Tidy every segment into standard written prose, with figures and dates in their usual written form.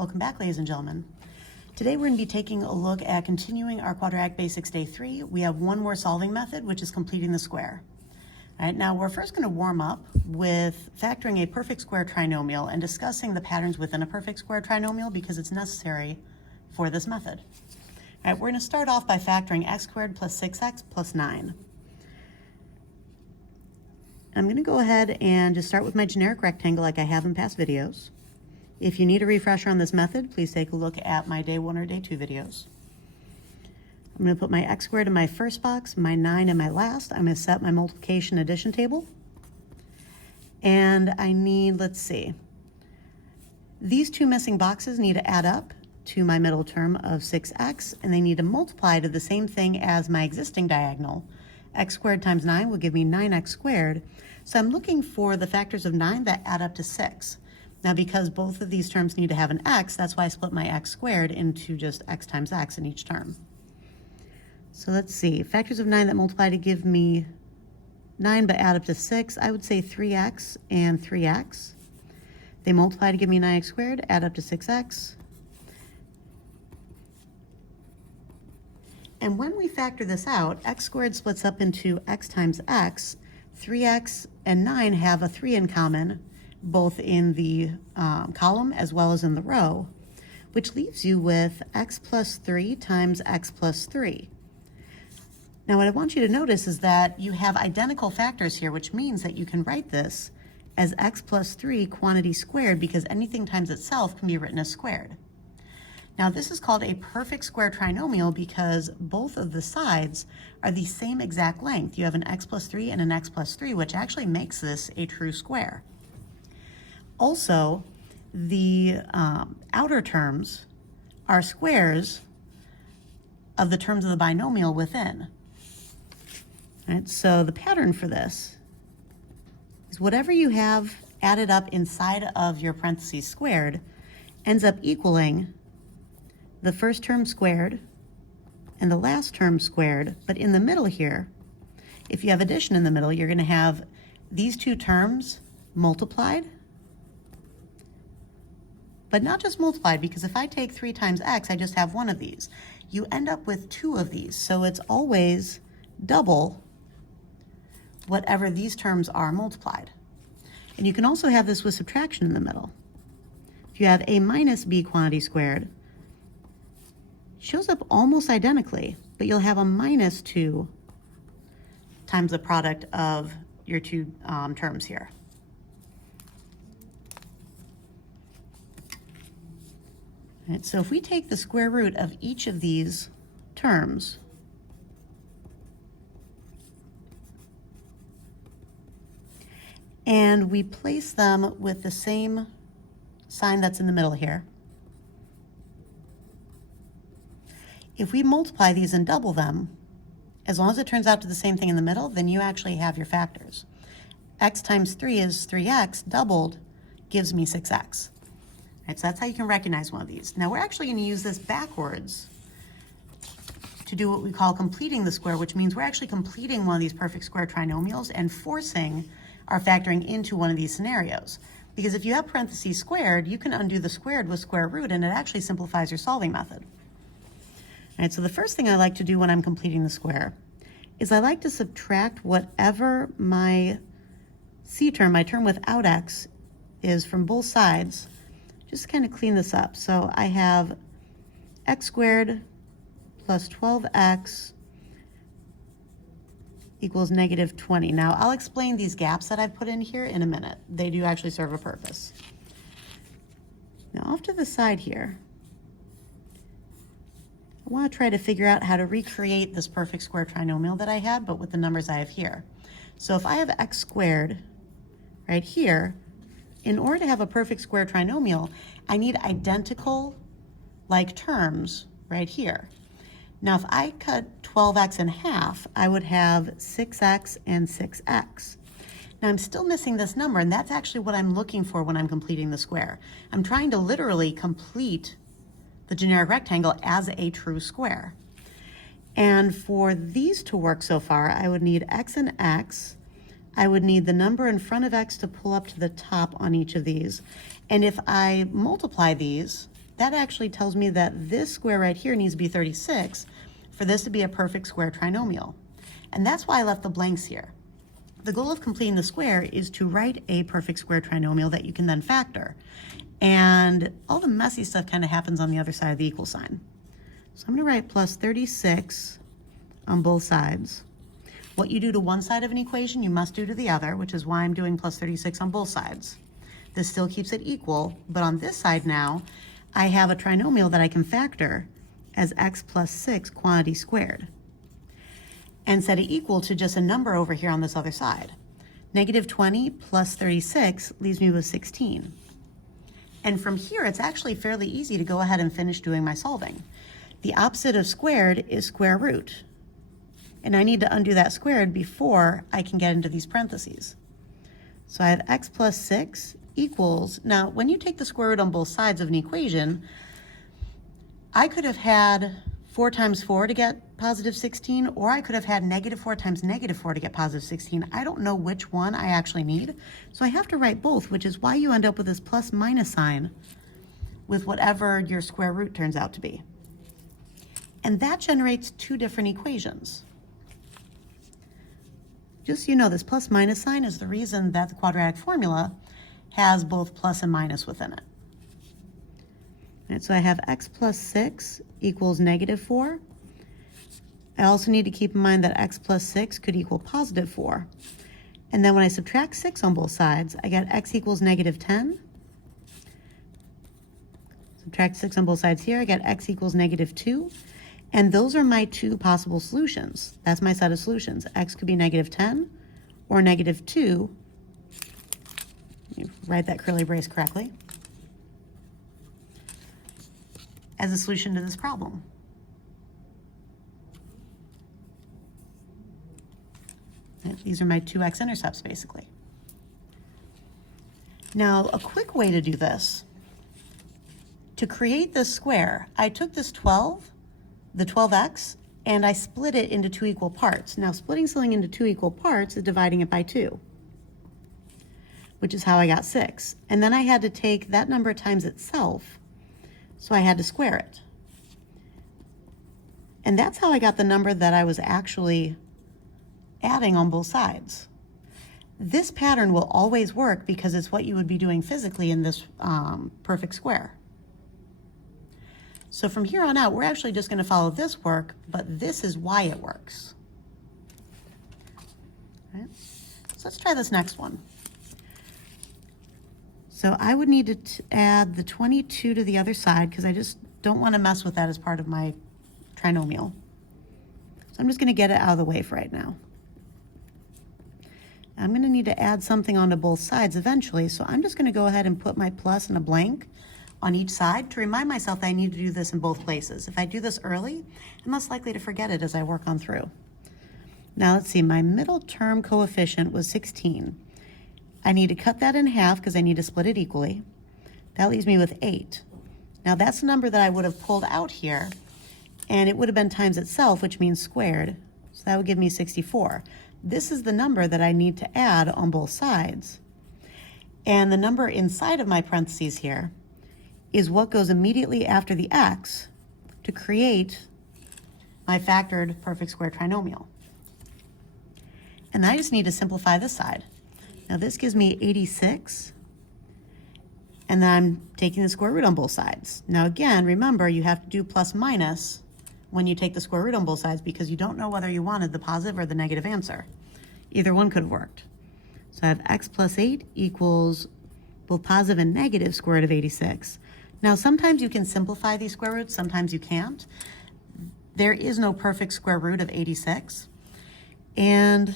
Welcome back, ladies and gentlemen. Today we're going to be taking a look at continuing our Quadratic Basics Day 3. We have one more solving method, which is completing the square. All right, now we're first going to warm up with factoring a perfect square trinomial and discussing the patterns within a perfect square trinomial because it's necessary for this method. All right, we're going to start off by factoring x squared plus 6x plus 9. I'm going to go ahead and just start with my generic rectangle like I have in past videos. If you need a refresher on this method, please take a look at my Day 1 or Day 2 videos. I'm going to put my x squared in my first box, my 9 in my last. I'm going to set my multiplication addition table. And I need, let's see, these two missing boxes need to add up to my middle term of 6x, and they need to multiply to the same thing as my existing diagonal. X squared times 9 will give me 9x squared. So I'm looking for the factors of 9 that add up to 6. Now, because both of these terms need to have an x, that's why I split my x squared into just x times x in each term. So let's see, factors of 9 that multiply to give me 9 but add up to 6, I would say 3x and 3x. They multiply to give me 9x squared, add up to 6x. And when we factor this out, x squared splits up into x times x. 3x and 9 have a 3 in common, both in the column as well as in the row, which leaves you with x plus 3 times x plus 3. Now what I want you to notice is that you have identical factors here, which means that you can write this as x plus 3 quantity squared because anything times itself can be written as squared. Now this is called a perfect square trinomial because both of the sides are the same exact length. You have an x plus 3 and an x plus 3, which actually makes this a true square. Also, the outer terms are squares of the terms of the binomial within. All right, so the pattern for this is whatever you have added up inside of your parentheses squared ends up equaling the first term squared and the last term squared, but in the middle here, if you have addition in the middle, you're going to have these two terms multiplied, but not just multiplied, because if I take 3 times x, I just have one of these. You end up with 2 of these, so it's always double whatever these terms are multiplied. And you can also have this with subtraction in the middle. If you have a minus b quantity squared, it shows up almost identically, but you'll have a minus 2 times the product of your two terms here. Right, so if we take the square root of each of these terms, and we place them with the same sign that's in the middle here, if we multiply these and double them, as long as it turns out to the same thing in the middle, then you actually have your factors. X times 3 is 3x, doubled gives me 6x. Right, so that's how you can recognize one of these. Now we're actually going to use this backwards to do what we call completing the square, which means we're actually completing one of these perfect square trinomials and forcing our factoring into one of these scenarios. Because if you have parentheses squared, you can undo the squared with square root and it actually simplifies your solving method. All right, so the first thing I like to do when I'm completing the square is I like to subtract whatever my c term, my term without x, is from both sides. Just kind of clean this up. So I have x squared plus 12x equals negative 20. Now I'll explain these gaps that I've put in here in a minute. They do actually serve a purpose. Now off to the side here, I want to try to figure out how to recreate this perfect square trinomial that I had, but with the numbers I have here. So if I have x squared right here, in order to have a perfect square trinomial, I need identical like terms right here. Now, if I cut 12x in half, I would have 6x and 6x. Now, I'm still missing this number, and that's actually what I'm looking for when I'm completing the square. I'm trying to literally complete the generic rectangle as a true square. And for these to work so far, I would need x and x. I would need the number in front of x to pull up to the top on each of these. And if I multiply these, that actually tells me that this square right here needs to be 36 for this to be a perfect square trinomial. And that's why I left the blanks here. The goal of completing the square is to write a perfect square trinomial that you can then factor. And all the messy stuff kind of happens on the other side of the equal sign. So I'm going to write plus 36 on both sides. What you do to one side of an equation, you must do to the other, which is why I'm doing plus 36 on both sides. This still keeps it equal, but on this side now, I have a trinomial that I can factor as x plus 6 quantity squared and set it equal to just a number over here on this other side. Negative 20 plus 36 leaves me with 16. And from here, it's actually fairly easy to go ahead and finish doing my solving. The opposite of squared is square root. And I need to undo that squared before I can get into these parentheses. So I have x plus 6 equals, now when you take the square root on both sides of an equation, I could have had 4 times 4 to get positive 16, or I could have had negative 4 times negative 4 to get positive 16. I don't know which one I actually need, so I have to write both, which is why you end up with this plus minus sign with whatever your square root turns out to be. And that generates 2 different equations. Just so you know, this plus minus sign is the reason that the quadratic formula has both plus and minus within it. All right, so I have x plus 6 equals negative 4. I also need to keep in mind that x plus 6 could equal positive 4. And then when I subtract 6 on both sides, I get x equals negative 10. Subtract 6 on both sides here, I get x equals negative 2. And those are my 2 possible solutions. That's my set of solutions. X could be negative 10 or negative 2. Let me write that curly brace correctly. As a solution to this problem. And these are my 2 x-intercepts, basically. Now, a quick way to do this, to create this square, I took this 12, the 12x, and I split it into 2 equal parts. Now, splitting something into 2 equal parts is dividing it by 2, which is how I got 6. And then I had to take that number times itself, so I had to square it. And that's how I got the number that I was actually adding on both sides. This pattern will always work because it's what you would be doing physically in this perfect square. So from here on out, we're actually just going to follow this work, but this is why it works. All right. So let's try this next one. So I would need to add the 22 to the other side because I just don't want to mess with that as part of my trinomial. So I'm just going to get it out of the way for right now. I'm going to need to add something onto both sides eventually, so I'm just going to go ahead and put my plus and a blank on each side to remind myself that I need to do this in both places. If I do this early, I'm less likely to forget it as I work on through. Now let's see, my middle term coefficient was 16. I need to cut that in half because I need to split it equally. That leaves me with 8. Now that's the number that I would have pulled out here, and it would have been times itself, which means squared. So that would give me 64. This is the number that I need to add on both sides. And the number inside of my parentheses here is what goes immediately after the x to create my factored perfect square trinomial. And I just need to simplify this side. Now this gives me 86, and then I'm taking the square root on both sides. Now again, remember you have to do plus minus when you take the square root on both sides because you don't know whether you wanted the positive or the negative answer. Either one could have worked. So I have x plus 8 equals both positive and negative square root of 86. Now sometimes you can simplify these square roots, sometimes you can't. There is no perfect square root of 86. And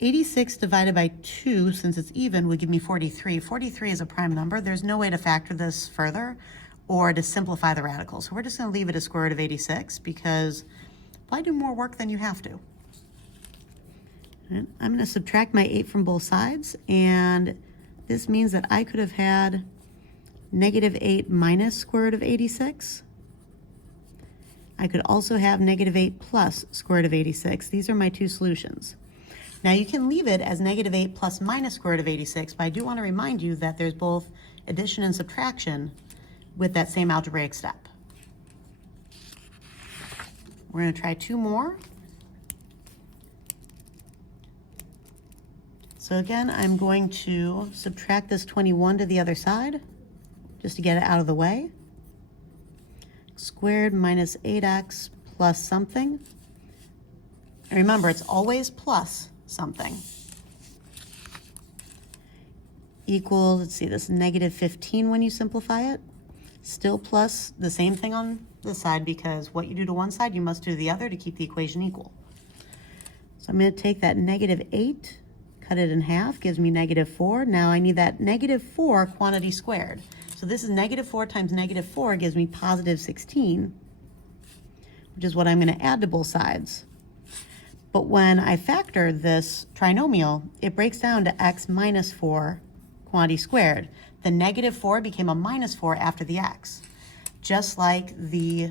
86 divided by 2, since it's even, would give me 43. 43 is a prime number. There's no way to factor this further or to simplify the radical. So we're just going to leave it as square root of 86 because why do more work than you have to? And I'm going to subtract my 8 from both sides, and this means that I could have had negative 8 minus square root of 86. I could also have negative 8 plus square root of 86. These are my 2 solutions. Now you can leave it as negative 8 plus minus square root of 86, but I do want to remind you that there's both addition and subtraction with that same algebraic step. We're going to try two more. So again, I'm going to subtract this 21 to the other side, just to get it out of the way. X squared minus 8x plus something. And remember, it's always plus something. Equals, let's see, this is negative 15 when you simplify it. Still plus the same thing on this side, because what you do to one side, you must do to the other to keep the equation equal. So I'm going to take that negative 8, cut it in half, gives me negative 4. Now I need that negative 4 quantity squared. So this is negative 4 times negative 4 gives me positive 16, which is what I'm going to add to both sides. But when I factor this trinomial, it breaks down to x minus 4 quantity squared. The negative 4 became a minus 4 after the x. Just like the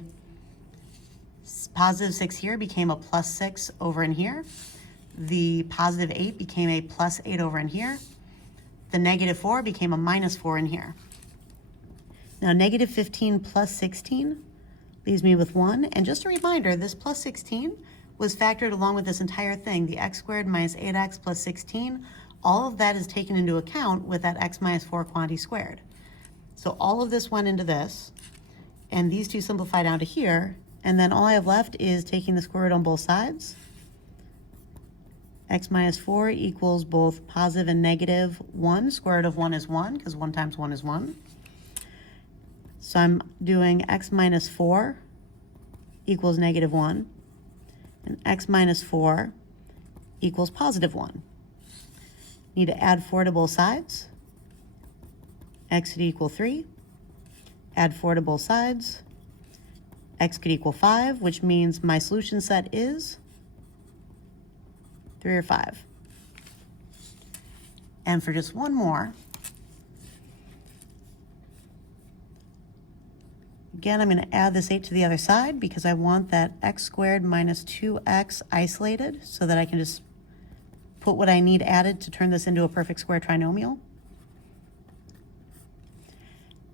positive 6 here became a plus 6 over in here. The positive 8 became a plus 8 over in here. The negative 4 became a minus 4 in here. Now negative 15 plus 16 leaves me with 1. And just a reminder, this plus 16 was factored along with this entire thing, the x squared minus 8x plus 16. All of that is taken into account with that x minus 4 quantity squared. So all of this went into this, and these two simplify down to here, and then all I have left is taking the square root on both sides. X minus 4 equals both positive and negative 1. Square root of 1 is 1, because 1 times 1 is 1. So I'm doing x minus 4 equals negative 1, and x minus 4 equals positive 1. Need to add 4 to both sides. X could equal 3. Add 4 to both sides. X could equal 5, which means my solution set is 3 or 5. And for just one more, again, I'm going to add this 8 to the other side because I want that x squared minus 2x isolated so that I can just put what I need added to turn this into a perfect square trinomial.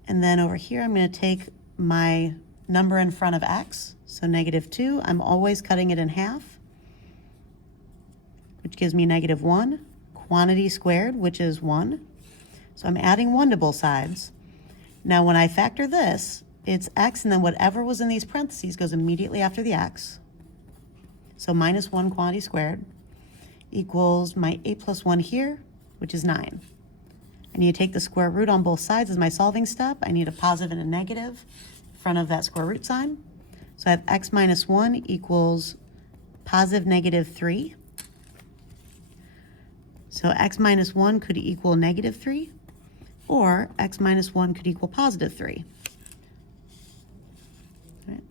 And then over here, I'm going to take my number in front of x, so negative 2. I'm always cutting it in half, which gives me negative 1. Quantity squared, which is 1. So I'm adding 1 to both sides. Now when I factor this, it's x, and then whatever was in these parentheses goes immediately after the x. So minus 1 quantity squared equals my 8 plus 1 here, which is 9. I need to take the square root on both sides as my solving step. I need a positive and a negative in front of that square root sign. So I have x minus 1 equals positive negative 3. So x minus 1 could equal negative 3, or x minus 1 could equal positive 3. Right.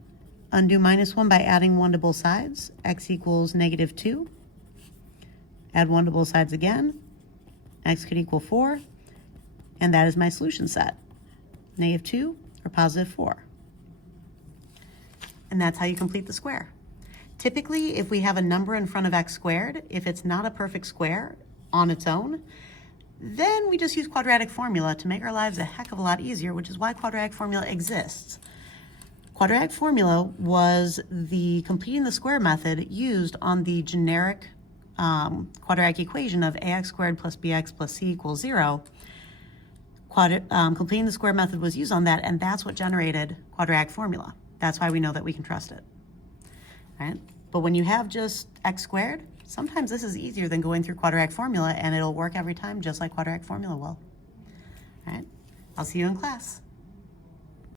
Undo minus 1 by adding 1 to both sides. X equals negative 2. Add 1 to both sides again. X could equal 4. And that is my solution set. Negative 2 or positive 4. And that's how you complete the square. Typically, if we have a number in front of x squared, if it's not a perfect square on its own, then we just use quadratic formula to make our lives a heck of a lot easier, which is why quadratic formula exists. Quadratic formula was the completing the square method used on the generic quadratic equation of ax squared plus bx plus c equals 0. Completing the square method was used on that, and that's what generated quadratic formula. That's why we know that we can trust it. Right? But when you have just x squared, sometimes this is easier than going through quadratic formula, and it'll work every time just like quadratic formula will. All right? I'll see you in class.